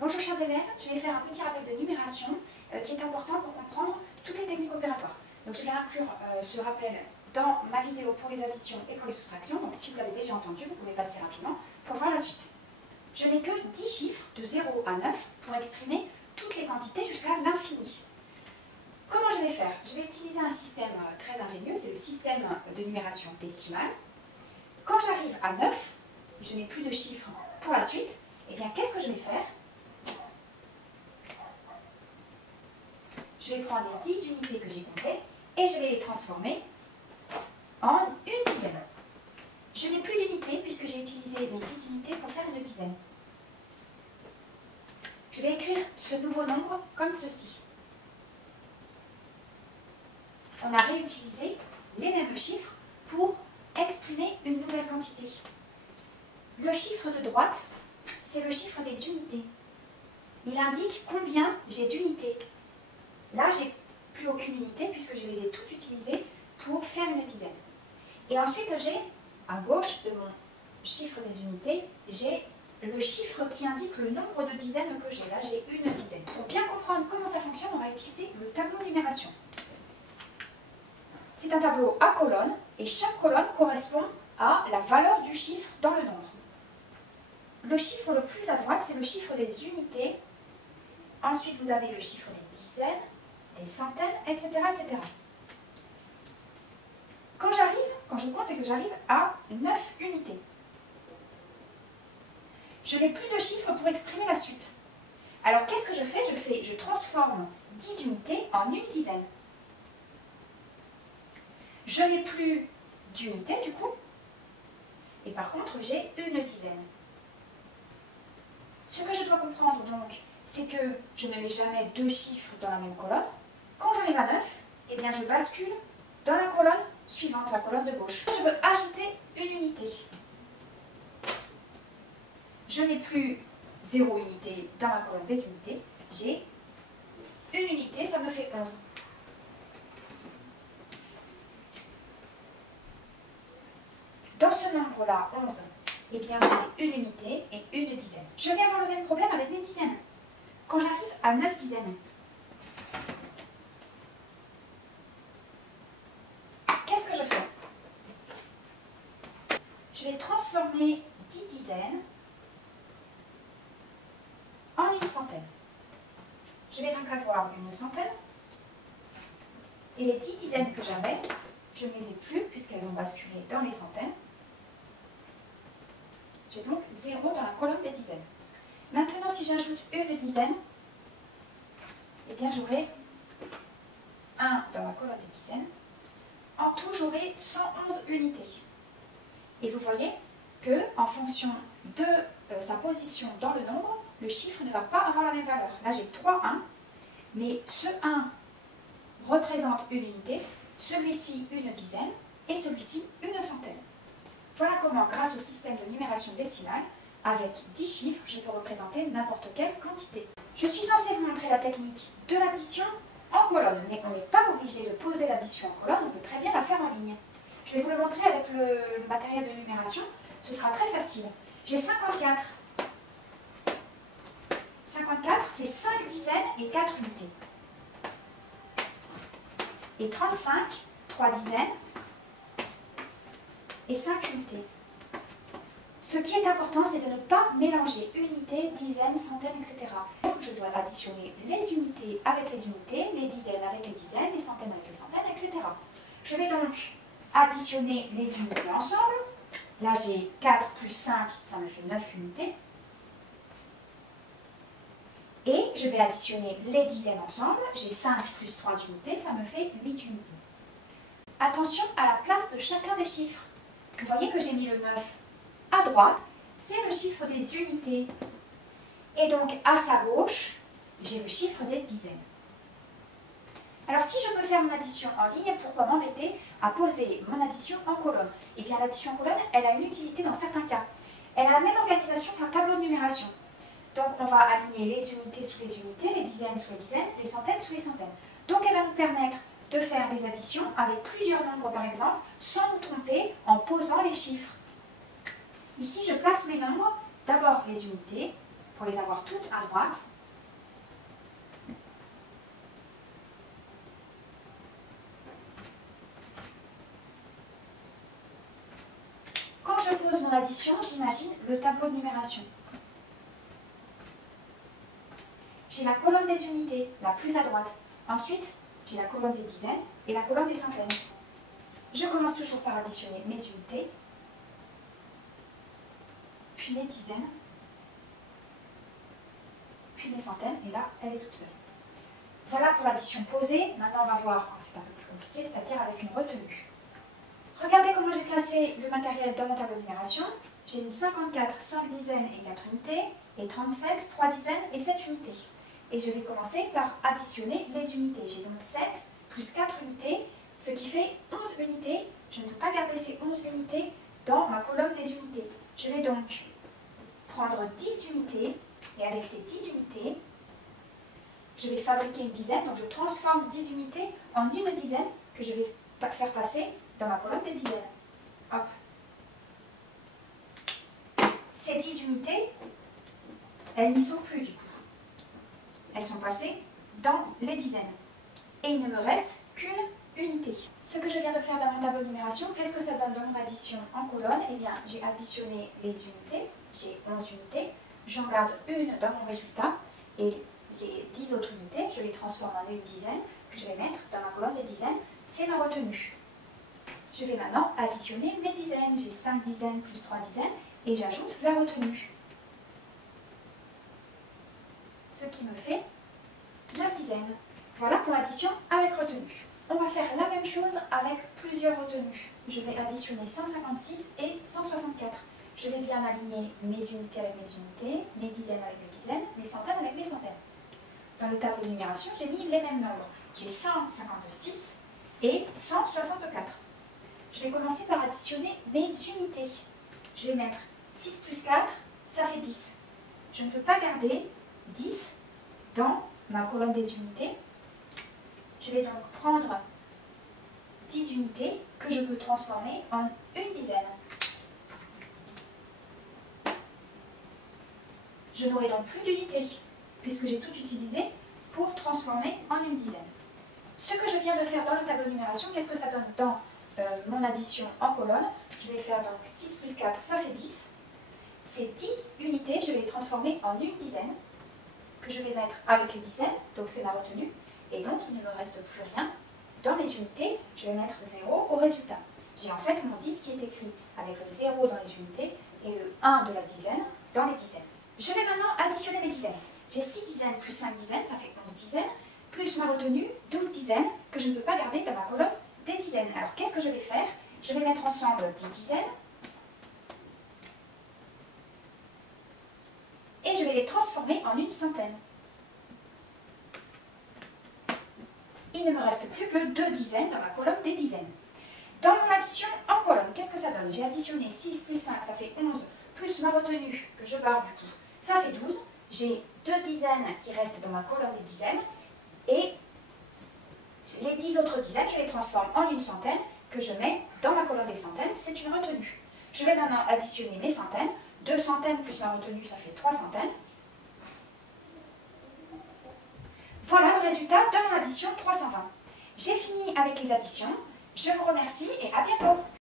Bonjour chers élèves, je vais faire un petit rappel de numération qui est important pour comprendre toutes les techniques opératoires. Donc je vais inclure ce rappel dans ma vidéo pour les additions et pour les soustractions. Donc si vous l'avez déjà entendu, vous pouvez passer rapidement pour voir la suite. Je n'ai que 10 chiffres de 0 à 9 pour exprimer toutes les quantités jusqu'à l'infini. Comment je vais faire? Je vais utiliser un système très ingénieux, c'est le système de numération décimale. Quand j'arrive à 9, je n'ai plus de chiffres pour la suite. Et bien qu'est-ce que je vais faire? Je vais prendre les 10 unités que j'ai comptées et je vais les transformer en une dizaine. Je n'ai plus d'unités puisque j'ai utilisé mes 10 unités pour faire une dizaine. Je vais écrire ce nouveau nombre comme ceci. On a réutilisé les mêmes chiffres pour exprimer une nouvelle quantité. Le chiffre de droite, c'est le chiffre des unités. Il indique combien j'ai d'unités. Là, j'ai plus aucune unité puisque je les ai toutes utilisées pour faire une dizaine. Et ensuite, j'ai à gauche de mon chiffre des unités, j'ai le chiffre qui indique le nombre de dizaines que j'ai. Là, j'ai une dizaine. Pour bien comprendre comment ça fonctionne, on va utiliser le tableau de numération. C'est un tableau à colonnes et chaque colonne correspond à la valeur du chiffre dans le nombre. Le chiffre le plus à droite, c'est le chiffre des unités. Ensuite, vous avez le chiffre des dizaines, des centaines, etc., etc. Quand je compte et que j'arrive à 9 unités, je n'ai plus de chiffres pour exprimer la suite. Alors, qu'est-ce que je fais? Je transforme 10 unités en une dizaine. Je n'ai plus d'unités, du coup, et par contre, j'ai une dizaine. Ce que je dois comprendre, donc, c'est que je ne mets jamais deux chiffres dans la même colonne. Quand j'arrive à 9, eh bien, je bascule dans la colonne suivante, la colonne de gauche. Je veux ajouter une unité. Je n'ai plus 0 unité dans la colonne des unités. J'ai une unité, ça me fait 11. Dans ce nombre-là, 11, eh bien, j'ai une unité et une dizaine. Je vais avoir le même problème avec mes dizaines. Quand j'arrive à 9 dizaines, qu'est-ce que je fais? Je vais transformer 10 dizaines en une centaine. Je vais donc avoir une centaine. Et les 10 dizaines que j'avais, je ne les ai plus puisqu'elles ont basculé dans les centaines. J'ai donc 0 dans la colonne des dizaines. Maintenant, si j'ajoute une dizaine, eh bien j'aurai 1 dans la colonne des dizaines. En tout, j'aurai 111 unités. Et vous voyez que, en fonction de sa position dans le nombre, le chiffre ne va pas avoir la même valeur. Là, j'ai 3 1, mais ce 1 représente une unité, celui-ci une dizaine, et celui-ci une centaine. Voilà comment, grâce au système de numération décimale, avec 10 chiffres, je peux représenter n'importe quelle quantité. Je suis censée vous montrer la technique de l'addition en colonne, mais on n'est pas obligé de poser l'addition en colonne, on peut très bien la faire en ligne. Je vais vous le montrer avec le matériel de numération, ce sera très facile. J'ai 54. 54, c'est 5 dizaines et 4 unités. Et 35, 3 dizaines et 5 unités. Ce qui est important, c'est de ne pas mélanger unités, dizaines, centaines, etc. Donc, je dois additionner les unités avec les unités, les dizaines avec les dizaines, les centaines avec les centaines, etc. Je vais donc additionner les unités ensemble. Là, j'ai 4 plus 5, ça me fait 9 unités. Et je vais additionner les dizaines ensemble. J'ai 5 plus 3 unités, ça me fait 8 unités. Attention à la place de chacun des chiffres. Vous voyez que j'ai mis le 9 à droite, c'est le chiffre des unités. Et donc, à sa gauche, j'ai le chiffre des dizaines. Alors, si je peux faire mon addition en ligne, pourquoi m'embêter à poser mon addition en colonne? Eh bien, l'addition en colonne, elle a une utilité dans certains cas. Elle a la même organisation qu'un tableau de numération. Donc, on va aligner les unités sous les unités, les dizaines sous les dizaines, les centaines sous les centaines. Donc, elle va nous permettre de faire des additions avec plusieurs nombres, par exemple, sans nous tromper en posant les chiffres. Ici, je place mes nombres, d'abord les unités, pour les avoir toutes à droite. Quand je pose mon addition, j'imagine le tableau de numération. J'ai la colonne des unités, la plus à droite. Ensuite, j'ai la colonne des dizaines et la colonne des centaines. Je commence toujours par additionner mes unités, puis les dizaines, puis les centaines, et là, elle est toute seule. Voilà pour l'addition posée. Maintenant, on va voir quand c'est un peu plus compliqué, c'est-à-dire avec une retenue. Regardez comment j'ai placé le matériel dans mon tableau de numération. J'ai mis 54, 5 dizaines et 4 unités, et 37, 3 dizaines et 7 unités. Et je vais commencer par additionner les unités. J'ai donc 7 plus 4 unités, ce qui fait 11 unités. Je ne peux pas garder ces 11 unités dans ma colonne des unités. Je vais donc prendre 10 unités, et avec ces 10 unités, je vais fabriquer une dizaine. Donc je transforme 10 unités en une dizaine que je vais faire passer dans ma colonne des dizaines. Hop. Ces 10 unités, elles n'y sont plus du coup. Elles sont passées dans les dizaines. Et il ne me reste qu'une unité. Ce que je viens de faire dans mon tableau de numération, qu'est-ce que ça donne dans mon addition en colonne? Eh bien, j'ai additionné les unités, j'ai 11 unités, j'en garde une dans mon résultat, et les 10 autres unités, je les transforme en une dizaine, que je vais mettre dans ma colonne des dizaines, c'est ma retenue. Je vais maintenant additionner mes dizaines, j'ai 5 dizaines plus 3 dizaines, et j'ajoute la retenue. Ce qui me fait 9 dizaines. Voilà pour l'addition avec retenue. On va faire la même chose avec plusieurs retenues. Je vais additionner 156 et 164. Je vais bien aligner mes unités avec mes unités, mes dizaines avec mes dizaines, mes centaines avec mes centaines. Dans le tableau de numération, j'ai mis les mêmes nombres. J'ai 156 et 164. Je vais commencer par additionner mes unités. Je vais mettre 6 plus 4, ça fait 10. Je ne peux pas garder 10 dans ma colonne des unités. Je vais donc prendre 10 unités que je peux transformer en une dizaine. Je n'aurai donc plus d'unités, puisque j'ai tout utilisé pour transformer en une dizaine. Ce que je viens de faire dans le tableau de numération, qu'est-ce que ça donne dans mon addition en colonne? Je vais faire donc 6 plus 4, ça fait 10. Ces 10 unités, je vais les transformer en une dizaine, que je vais mettre avec les dizaines, donc c'est ma retenue, et donc il ne me reste plus rien. Dans les unités, je vais mettre 0 au résultat. J'ai en fait mon 10 qui est écrit avec le 0 dans les unités et le 1 de la dizaine dans les dizaines. Je vais maintenant additionner mes dizaines. J'ai 6 dizaines plus 5 dizaines, ça fait 11 dizaines, plus ma retenue, 12 dizaines, que je ne peux pas garder dans ma colonne des dizaines. Alors qu'est-ce que je vais faire? Je vais mettre ensemble 10 dizaines, et je vais les transformer en une centaine. Il ne me reste plus que 2 dizaines dans ma colonne des dizaines. Dans mon addition en colonne, qu'est-ce que ça donne? J'ai additionné 6 plus 5, ça fait 11, plus ma retenue, que je barre du coup, ça fait 12. J'ai 2 dizaines qui restent dans ma colonne des dizaines, et les 10 autres dizaines, je les transforme en une centaine, que je mets dans ma colonne des centaines, c'est une retenue. Je vais maintenant additionner mes centaines. 2 centaines plus ma retenue, ça fait 3 centaines. Voilà le résultat de mon addition 320. J'ai fini avec les additions. Je vous remercie et à bientôt.